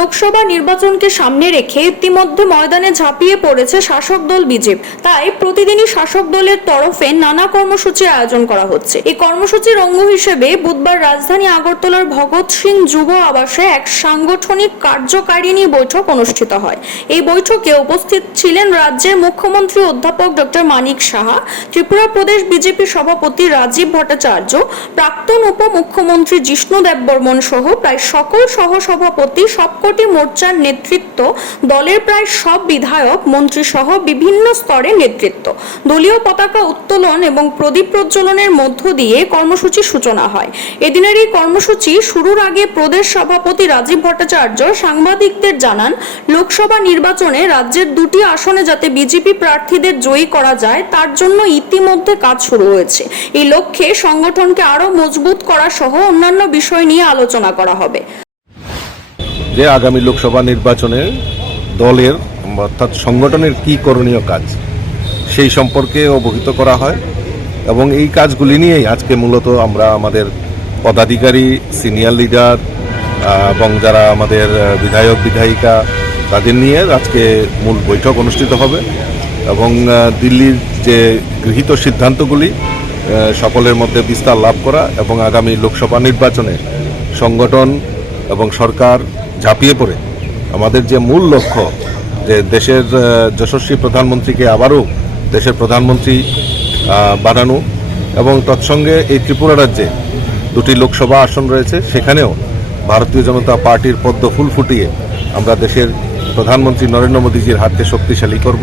লোকসভা নির্বাচনকে সামনে রেখে ইতিমধ্যে ময়দানে ঝাঁপিয়ে পড়েছে শাসক দল বিজেপি। তাই প্রতিদিনই শাসক দলের তরফে নানা কর্মসূচি আয়োজন করা হচ্ছে। এই কর্মসূচির অঙ্গ হিসেবে বুধবার রাজধানী আগরতলার ভগৎ সিং যুব আবাসে এক সাংগঠনিক কার্যকারিণী বৈঠক অনুষ্ঠিত হয়। এই বৈঠকে উপস্থিত ছিলেন রাজ্যের মুখ্যমন্ত্রী অধ্যাপক ডক্টর মানিক সাহা, ত্রিপুরা প্রদেশ বিজেপি সভাপতি রাজীব ভট্টাচার্য, প্রাক্তন উপমুখ্যমন্ত্রী জিষ্ণু দেববর্মন সহ প্রায় সকল সহসভাপতি, সবকটি মোর্চার নেতৃত্ব, দলের প্রায় সব বিধায়ক, মন্ত্রী সহ বিভিন্ন স্তরের নেতৃত্ব। দলীয় পতাকা উত্তোলন এবং প্রদীপ প্রজ্বলনের মধ্য দিয়ে কর্মসূচির সূচনা হয়। এদিনের এই কর্মসূচি শুরুর আগে প্রদেশ সভাপতি রাজীব ভট্টাচার্য সাংবাদিকদের জানান, লোকসভা নির্বাচনে রাজ্যের 2টি আসনে যাতে বিজেপি প্রার্থীদের জয়ী করা যায় তার জন্য ইতিমধ্যে কাজ শুরু হয়েছে। এই লক্ষ্যে সংগঠনকে আরো মজবুত করা সহ অন্যান্য বিষয় নিয়ে আলোচনা করা হবে। যে আগামী লোকসভা নির্বাচনে দলের অর্থাৎ সংগঠনের কি করণীয় কাজ সেই সম্পর্কে অবহিত করা হয় এবং এই কাজগুলি নিয়েই আজকে মূলত আমরা আমাদের পদাধিকারী, সিনিয়র লিডার এবং যারা আমাদের বিধায়ক বিধায়িকা তাদের নিয়ে আজকে মূল বৈঠক অনুষ্ঠিত হবে এবং দিল্লির যে গৃহীত সিদ্ধান্তগুলি সকলের মধ্যে বিস্তার লাভ করা এবং আগামী লোকসভা নির্বাচনে সংগঠন এবং সরকার ঝাঁপিয়ে পড়ে আমাদের যে মূল লক্ষ্য যে দেশের যশস্বী প্রধানমন্ত্রীকে আবারও দেশের প্রধানমন্ত্রী বানানো এবং তৎসঙ্গে এই ত্রিপুরা রাজ্যে 2টি লোকসভা আসন রয়েছে, সেখানেও ভারতীয় জনতা পার্টির পদ্ম ফুল ফুটিয়ে আমরা দেশের প্রধানমন্ত্রী নরেন্দ্র মোদীজির হাতকে শক্তিশালী করব,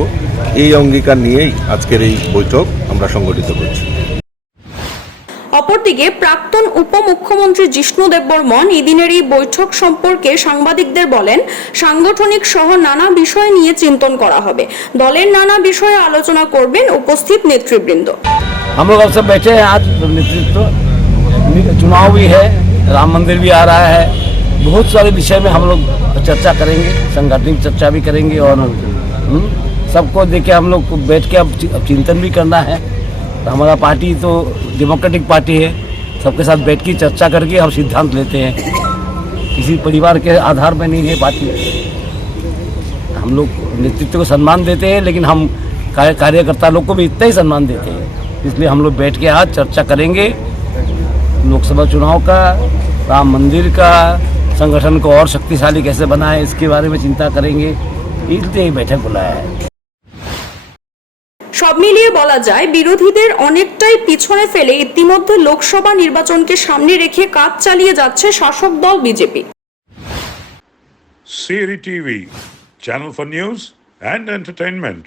এই অঙ্গীকার নিয়েই আজকের এই বৈঠক আমরা সংগঠিত করছি। অপরদিকে প্রাক্তন উপমুখ্যমন্ত্রী জিষ্ণু দেববর্মন এদিনের এই বৈঠক সম্পর্কে সাংবাদিকদের বলেন, সাংগঠনিক সহ নানা বিষয় নিয়ে চিন্তন করা হবে। দলের নানা বিষয়ে আলোচনা করবেন উপস্থিত নেতৃবৃন্দ। हम लोग अब सब बैठे हैं, आज नेतृत्व चुनाव भी है, राम मंदिर भी आ रहा है, बहुत सारे विषय में हम लोग चर्चा करेंगे, संगठनिक चर्चा भी करेंगे और सबको देखे हम लोग को बैठ के अब चिंतन भी करना है। तो हमारा पार्टी तो डेमोक्रेटिक पार्टी है, सबके साथ बैठ के चर्चा करके हम सिद्धांत लेते हैं। किसी परिवार के आधार पर नहीं है पार्टी। हम लोग नेतृत्व को सम्मान देते हैं, लेकिन हम कार्यकर्ता लोग को भी इतना ही सम्मान देते हैं। इसलिए हम लोग बैठ के आज चर्चा करेंगे लोकसभा चुनाव का, राम मंदिर का, संगठन को और शक्तिशाली कैसे बनाए इसके बारे में चिंता करेंगे, इसलिए बैठक बुलाया है। সব মিলিয়ে বলা যায়, বিরোধীদের অনেকটাই পিছনে ফেলে ইতিমধ্যে লোকসভা নির্বাচনকে সামনে রেখে কাজ চালিয়ে যাচ্ছে শাসক দল BJP. CRI TV, channel for news and entertainment.